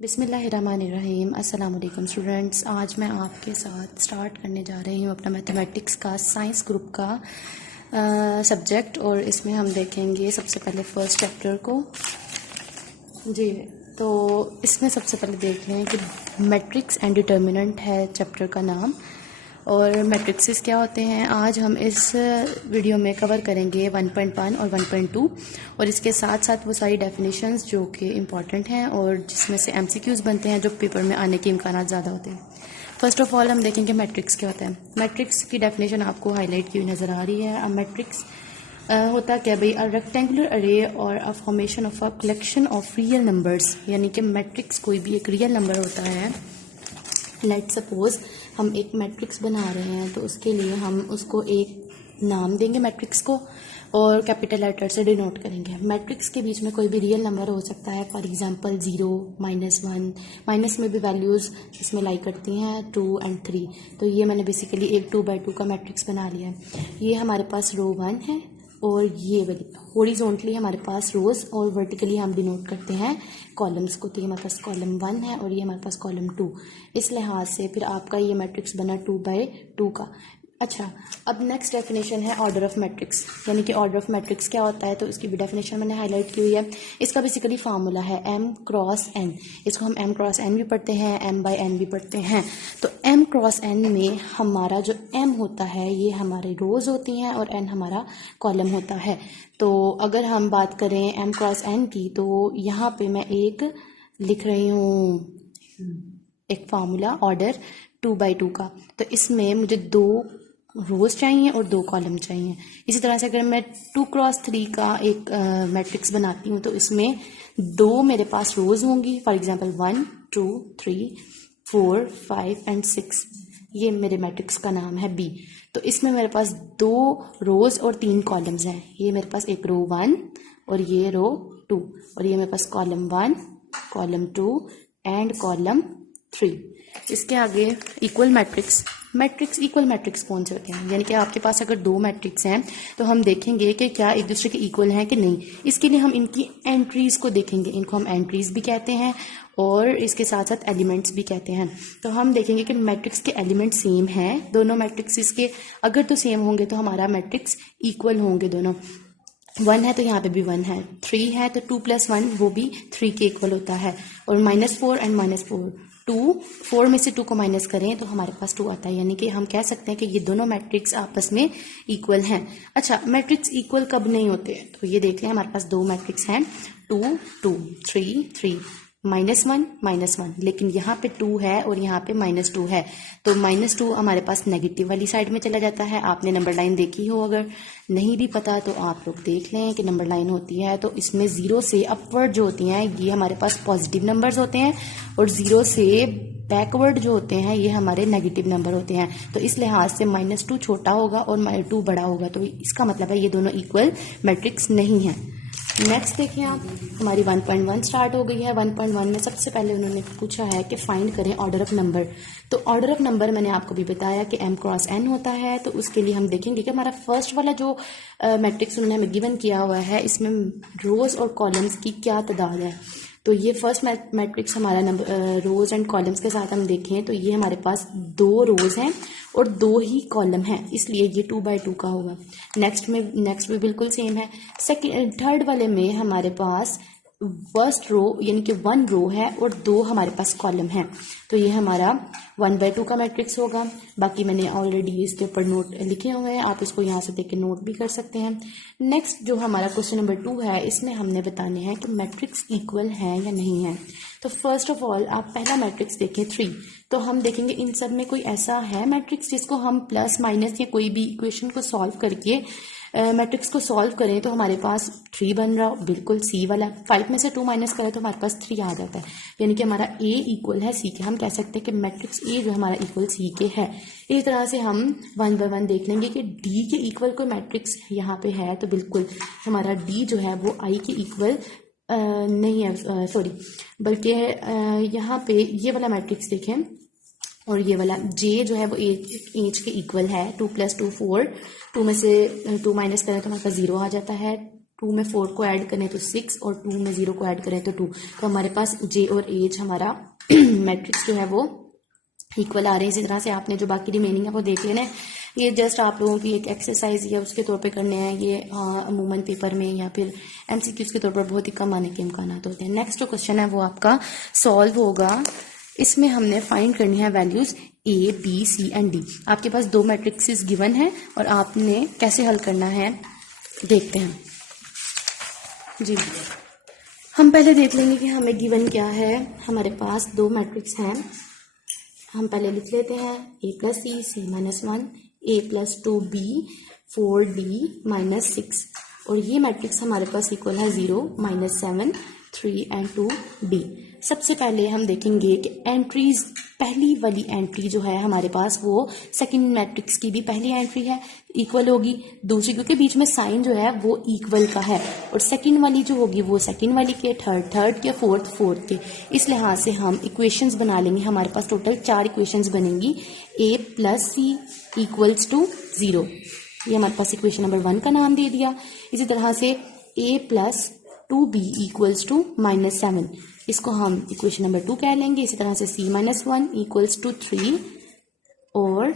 बिस्मिल्लाहिर्रहमानिर्रहीम। अस्सलाम वालेकुम स्टूडेंट्स। आज मैं आपके साथ स्टार्ट करने जा रही हूँ अपना मैथमेटिक्स का साइंस ग्रुप का सब्जेक्ट, और इसमें हम देखेंगे सबसे पहले फर्स्ट चैप्टर को। जी, तो इसमें सबसे पहले देख लें कि मैट्रिक्स एंड डिटर्मिनेंट है चैप्टर का नाम, और मैट्रिक्सेस क्या होते हैं आज हम इस वीडियो में कवर करेंगे 1.1 और 1.2, और इसके साथ साथ वो सारी डेफिनेशंस जो कि इम्पॉर्टेंट हैं और जिसमें से एमसीक्यूज़ बनते हैं जो पेपर में आने के इम्कानात ज़्यादा होते हैं। फर्स्ट ऑफ ऑल हम देखेंगे मैट्रिक्स क्या होता है। मैट्रिक्स की डेफिनेशन आपको हाईलाइट की हुई नज़र आ रही है। अब मैट्रिक्स होता क्या भाई, अ रेक्टेंगुलर अरे और a formation of a collection of real numbers, यानी कि मैट्रिक्स कोई भी एक रियल नंबर होता है। लेट सपोज हम एक मैट्रिक्स बना रहे हैं, तो उसके लिए हम उसको एक नाम देंगे मैट्रिक्स को, और कैपिटल लेटर से डिनोट करेंगे। मैट्रिक्स के बीच में कोई भी रियल नंबर हो सकता है, फॉर एग्जांपल 0, -1, माइनस में भी वैल्यूज़ इसमें लाई करती हैं 2 और 3। तो ये मैंने बेसिकली एक 2x2 का मैट्रिक्स बना लिया है। ये हमारे पास रो 1 है, और ये वाली हॉरिजॉन्टली हमारे पास रोज, और वर्टिकली हम डिनोट करते हैं कॉलम्स को। तो ये हमारे पास कॉलम 1 है और ये हमारे पास कॉलम 2। इस लिहाज से फिर आपका ये मैट्रिक्स बना 2x2 का। अच्छा, अब नेक्स्ट डेफिनेशन है ऑर्डर ऑफ मैट्रिक्स, यानी कि ऑर्डर ऑफ मैट्रिक्स क्या होता है, तो इसकी भी डेफिनेशन मैंने हाईलाइट की हुई है। इसका बेसिकली फार्मूला है m×n। इसको हम m×n भी पढ़ते हैं, m/n भी पढ़ते हैं। तो m×n में हमारा जो m होता है ये हमारे रोज होती हैं और n हमारा कॉलम होता है। तो अगर हम बात करें m×n की, तो यहाँ पे मैं एक लिख रही हूँ एक फार्मूला ऑर्डर 2x2 का। तो इसमें मुझे 2 रोज चाहिए और 2 कॉलम चाहिए। इसी तरह से अगर मैं 2×3 का एक मैट्रिक्स बनाती हूँ, तो इसमें 2 मेरे पास रोज होंगी, फॉर एग्जांपल 1, 2, 3, 4, 5 एंड 6। ये मेरे मैट्रिक्स का नाम है बी। तो इसमें मेरे पास 2 रोज और 3 कॉलम्स हैं। ये मेरे पास एक रो 1 और ये रो 2, और ये मेरे पास कॉलम 1, कॉलम 2 एंड कॉलम 3। इसके आगे equal matrix. Matrix equal matrix कौन से होते हैं, यानी कि आपके पास अगर 2 मैट्रिक्स हैं तो हम देखेंगे कि क्या एक दूसरे के इक्वल हैं कि नहीं। इसके लिए हम इनकी एंट्रीज को देखेंगे। इनको हम एंट्रीज भी कहते हैं और इसके साथ साथ एलिमेंट्स भी कहते हैं। तो हम देखेंगे कि मैट्रिक्स के एलिमेंट सेम हैं दोनों मैट्रिक्स के। अगर तो सेम होंगे तो हमारा मैट्रिक्स इक्वल होंगे दोनों। 1 है तो यहाँ पे भी 1 है, 3 है तो 2 + 1 वो भी 3 के इक्वल होता है, और -4 एंड -4 2, 4 में से 2 को माइनस करें तो हमारे पास 2 आता है, यानी कि हम कह सकते हैं कि ये दोनों मैट्रिक्स आपस में इक्वल हैं। अच्छा, मैट्रिक्स इक्वल कब नहीं होते, तो ये देख लें, हमारे पास 2 मैट्रिक्स हैं 2, 2, 3, 3, -1, -1, लेकिन यहाँ पे 2 है और यहाँ पे -2 है। तो -2 हमारे पास नेगेटिव वाली साइड में चला जाता है। आपने नंबर लाइन देखी हो, अगर नहीं भी पता तो आप लोग देख लें कि नंबर लाइन होती है। तो इसमें 0 से अपवर्ड जो होती हैं ये हमारे पास पॉजिटिव नंबर्स होते हैं, और 0 से बैकवर्ड जो होते हैं ये हमारे नेगेटिव नंबर होते हैं। तो इस लिहाज से -2 छोटा होगा और -2 बड़ा होगा, तो इसका मतलब है ये दोनों इक्वल मैट्रिक्स नहीं है। नेक्स्ट देखिए आप, हमारी 1.1 स्टार्ट हो गई है। 1.1 में सबसे पहले उन्होंने पूछा है कि फाइंड करें ऑर्डर ऑफ नंबर। तो ऑर्डर ऑफ नंबर मैंने आपको भी बताया कि m×n होता है। तो उसके लिए हम देखेंगे कि हमारा फर्स्ट वाला जो मैट्रिक्स उन्होंने हमें गिवन किया हुआ है, इसमें रोज और कॉलम्स की क्या तादाद है। तो ये फर्स्ट मैट्रिक्स हमारा नंबर रोज एंड कॉलम्स के साथ हम देखें तो ये हमारे पास 2 रोज हैं और 2 ही कॉलम हैं, इसलिए ये 2x2 का होगा। नेक्स्ट भी बिल्कुल सेम है। थर्ड वाले में हमारे पास फर्स्ट रो यानी कि 1 रो है और 2 हमारे पास कॉलम हैं, तो ये हमारा 1/2 का मैट्रिक्स होगा। बाकी मैंने ऑलरेडी इसके ऊपर नोट लिखे हुए हैं, आप इसको यहाँ से देख के नोट भी कर सकते हैं। नेक्स्ट जो हमारा क्वेश्चन नंबर 2 है, इसमें हमने बताने हैं कि मैट्रिक्स इक्वल है या नहीं है। तो फर्स्ट ऑफ ऑल आप पहला मैट्रिक्स देखें 3, तो हम देखेंगे इन सब में कोई ऐसा है मैट्रिक्स जिसको हम प्लस माइनस या कोई भी इक्वेशन को सॉल्व करके मैट्रिक्स को सॉल्व करें तो हमारे पास 3 बन रहा, बिल्कुल सी वाला। 5 में से 2 माइनस करें तो हमारे पास 3 आ जाता है, यानी कि हमारा ए इक्वल है सी के। हम कह सकते हैं कि मैट्रिक्स ए जो हमारा इक्वल सी के है। इस तरह से हम 1 बाय 1 देख लेंगे कि डी के इक्वल कोई मैट्रिक्स यहाँ पे है, तो बिल्कुल हमारा डी जो है वो आई के इक्वल नहीं है, सॉरी, बल्कि यहाँ पे ये वाला मैट्रिक्स देखें, और ये वाला जे जो है वो एच के इक्वल है। 2 + 2 4, 2 में से 2 माइनस करें तो हमारे पास 0 आ जाता है। 2 में 4 को ऐड करें तो 6 और 2 में 0 को ऐड करें तो 2। तो हमारे पास जे और एच हमारा मैट्रिक्स जो है वो इक्वल आ रहे हैं। इसी तरह से आपने जो बाकी रिमेनिंग है वो देख लेना है। ये जस्ट आप लोगों की एक एक्सरसाइज या उसके तौर पे करने हैं। ये अमूमन पेपर में या फिर एमसीक्यूज के तौर पर बहुत ही कम आने के इम्कान होते हैं। नेक्स्ट जो क्वेश्चन है वो आपका सॉल्व होगा। इसमें हमने फाइंड करनी है values A B C and D. आपके पास 2 मैट्रिक्सेस गिवन है और आपने कैसे हल करना है देखते हैं जी। हम पहले देख लेंगे कि हमें गिवन क्या है। हमारे पास 2 मैट्रिक्स हैं, हम पहले लिख लेते हैं a plus C, C minus 1, a plus 2b, 4d minus 6 और ये मैट्रिक्स हमारे पास इक्वल है 0, -7, 3 एंड 2d। सबसे पहले हम देखेंगे कि एंट्रीज, पहली वाली एंट्री जो है हमारे पास वो सेकंड मैट्रिक्स की भी पहली एंट्री है, इक्वल होगी। दूसरी, क्योंकि बीच में साइन जो है वो इक्वल का है, और सेकंड वाली जो होगी वो सेकंड वाली के, थर्ड के, फोर्थ के। इस लिहाज से हम इक्वेशंस बना लेंगे। हमारे पास टोटल 4 इक्वेशंस बनेंगी। a plus C equals to 0, ये हमारे पास इक्वेशन नंबर 1 का नाम दे दिया। इसी तरह से a plus 2b equals to -7, इसको हम इक्वेशन नंबर 2 कह लेंगे। इसी तरह से c माइनस 1 इक्वल्स टू 3 और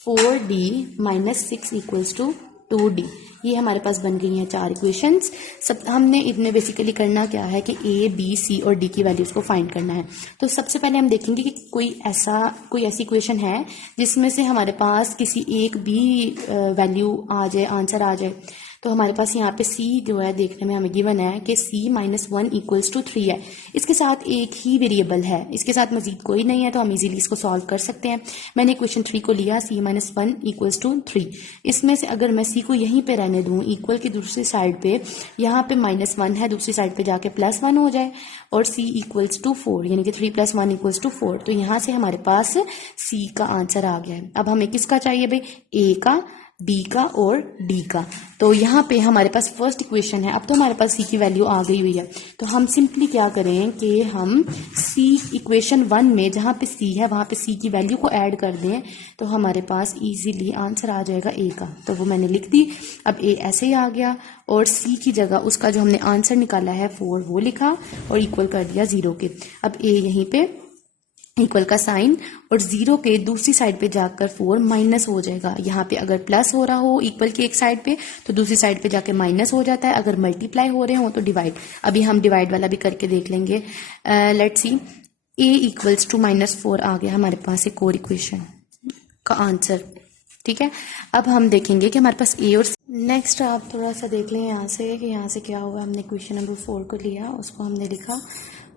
4d minus 6 equals to 2d। ये हमारे पास बन गई हैं 4 इक्वेशंस। सब हमने इनमें बेसिकली करना क्या है कि a, b, c और d की वैल्यूज को फाइंड करना है। तो सबसे पहले हम देखेंगे कि कोई ऐसी इक्वेशन है जिसमें से हमारे पास किसी एक भी वैल्यू आ जाए, आंसर आ जाए। तो हमारे पास यहाँ पे c जो है देखने में हमें गिवन है कि c माइनस 1 इक्वल्स टू 3 है। इसके साथ एक ही वेरिएबल है, इसके साथ मजीद कोई नहीं है, तो हम इजीली इसको सॉल्व कर सकते हैं। मैंने इक्वेशन 3 को लिया, c माइनस 1 इक्वल्स टू 3। इसमें से अगर मैं c को यहीं पे रहने दूं, इक्वल की दूसरी साइड पे, यहाँ पे -1 है, दूसरी साइड पे जाके +1 हो जाए और c इक्वल्स टू 4, यानी कि 3 + 1 इक्वल्स टू 4। तो यहाँ से हमारे पास c का आंसर आ गया है। अब हमें किसका चाहिए भाई? a का, b का और d का। तो यहाँ पे हमारे पास फर्स्ट इक्वेशन है। अब तो हमारे पास c की वैल्यू आ गई हुई है, तो हम सिंपली क्या करें कि हम c इक्वेशन 1 में जहाँ पे c है वहाँ पे c की वैल्यू को ऐड कर दें, तो हमारे पास इजीली आंसर आ जाएगा a का। तो वो मैंने लिख दी। अब a ऐसे ही आ गया और c की जगह उसका जो हमने आंसर निकाला है 4 वो लिखा और इक्वल कर दिया 0 के। अब a यहीं पे इक्वल का साइन और 0 के दूसरी साइड पे जाकर 4 माइनस हो जाएगा। यहाँ पे अगर प्लस हो रहा हो इक्वल की एक साइड पे तो दूसरी साइड पे जाके माइनस हो जाता है। अगर मल्टीप्लाई हो रहे हो तो डिवाइड। अभी हम डिवाइड वाला भी करके देख लेंगे। Let's see, a equals to -4 आ गया हमारे पास एक और इक्वेशन का आंसर। ठीक है, अब हम देखेंगे कि हमारे पास a और नेक्स्ट आप थोड़ा सा देख लें यहाँ से कि यहाँ से क्या हुआ। हमने इक्वेशन नंबर 4 को लिया, उसको हमने लिखा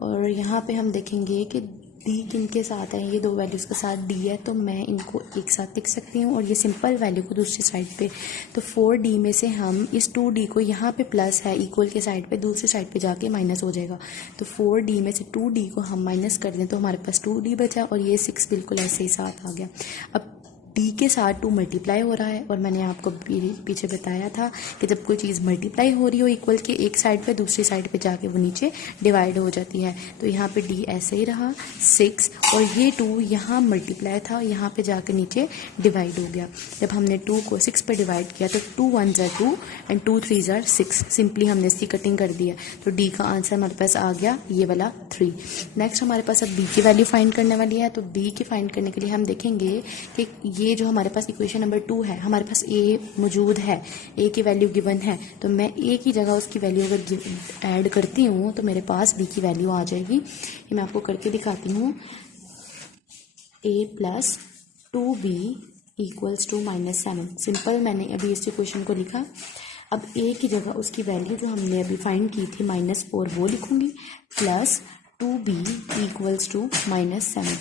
और यहाँ पे हम देखेंगे कि d किनके साथ है, ये 2 वैल्यूज़ के साथ d है, तो मैं इनको एक साथ लिख सकती हूँ और ये सिंपल वैल्यू को दूसरी साइड पे। तो 4d में से हम इस 2d को, यहाँ पे प्लस है इक्वल के साइड पे, दूसरी साइड पे जाके माइनस हो जाएगा। तो 4d में से 2d को हम माइनस कर दें तो हमारे पास 2d बचा और ये 6 बिल्कुल ऐसे ही साथ आ गया। अब d के साथ 2 मल्टीप्लाई हो रहा है और मैंने आपको पीछे बताया था कि जब कोई चीज़ मल्टीप्लाई हो रही हो इक्वल के एक साइड पे, दूसरी साइड पे जाके वो नीचे डिवाइड हो जाती है। तो यहाँ पे d ऐसे ही रहा 6 और ये 2 यहाँ मल्टीप्लाई था, यहाँ पे जाके नीचे डिवाइड हो गया। जब हमने 2 को 6 पे डिवाइड किया तो 2 1s are 2 and 2 3s are 6। Simply हमने इसकी कटिंग कर दी है। तो d का आंसर हमारे पास आ गया ये वाला 3। नेक्स्ट हमारे पास अब b की वैल्यू फाइंड करने वाली है। तो b की फाइंड करने के लिए हम देखेंगे कि ये जो हमारे पास इक्वेशन नंबर 2 है, हमारे पास a मौजूद है, a की वैल्यू गिवन है, तो मैं a की जगह उसकी वैल्यू अगर ऐड करती हूँ तो मेरे पास b की वैल्यू आ जाएगी। ये मैं आपको करके दिखाती हूँ। a plus 2b equals to -7। Simple मैंने अभी इस इक्वेशन को लिखा। अब a की जगह उसकी वैल्यू जो हमने अभी फाइंड की थी -4 वो लिखूंगी, प्लस 2b इक्वल्स टू -7।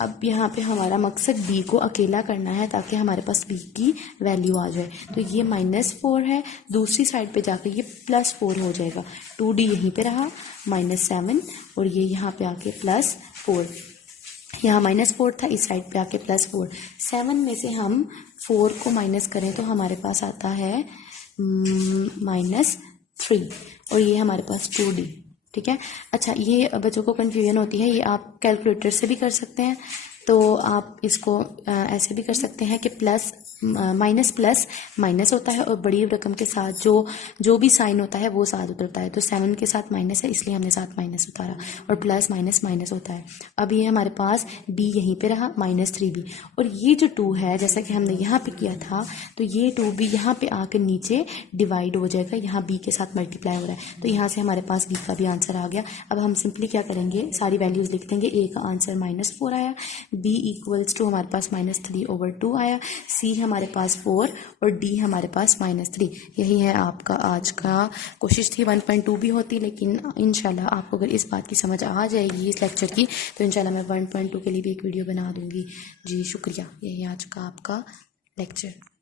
अब यहाँ पे हमारा मकसद b को अकेला करना है ताकि हमारे पास b की वैल्यू आ जाए। तो ये -4 है, दूसरी साइड पे जाकर ये +4 हो जाएगा। 2d यहीं पे रहा -7 और ये यहाँ पे आके +4, यहाँ -4 था, इस साइड पे आके +4। 7 में से हम 4 को माइनस करें तो हमारे पास आता है -3 और ये हमारे पास 2d। ठीक है, अच्छा ये बच्चों को कन्फ्यूजन होती है, ये आप कैलकुलेटर से भी कर सकते हैं। तो आप इसको ऐसे भी कर सकते हैं कि माइनस प्लस माइनस होता है और बड़ी रकम के साथ जो भी साइन होता है वो साथ उतरता है। तो 7 के साथ माइनस है इसलिए हमने साथ माइनस उतारा और प्लस माइनस माइनस होता है। अब ये हमारे पास b यहीं पे रहा -3b और ये जो 2 है जैसा कि हमने यहाँ पे किया था तो ये 2 भी यहाँ पे आकर नीचे डिवाइड हो जाएगा, यहाँ b के साथ मल्टीप्लाई हो रहा है तो यहाँ से हमारे पास b का भी आंसर आ गया। अब हम सिंपली क्या करेंगे, सारी वैल्यूज लिख देंगे। a का आंसर -4 आया, b इक्वल्स टू हमारे पास -3/2 आया, c हमारे पास 4 और d हमारे पास -3। यही है आपका आज का। कोशिश थी 1.2 भी होती लेकिन इंशाल्लाह आपको अगर इस बात की समझ आ जाएगी इस लेक्चर की तो इंशाल्लाह मैं 1.2 के लिए भी एक वीडियो बना दूंगी। जी शुक्रिया। यही आज का आपका लेक्चर।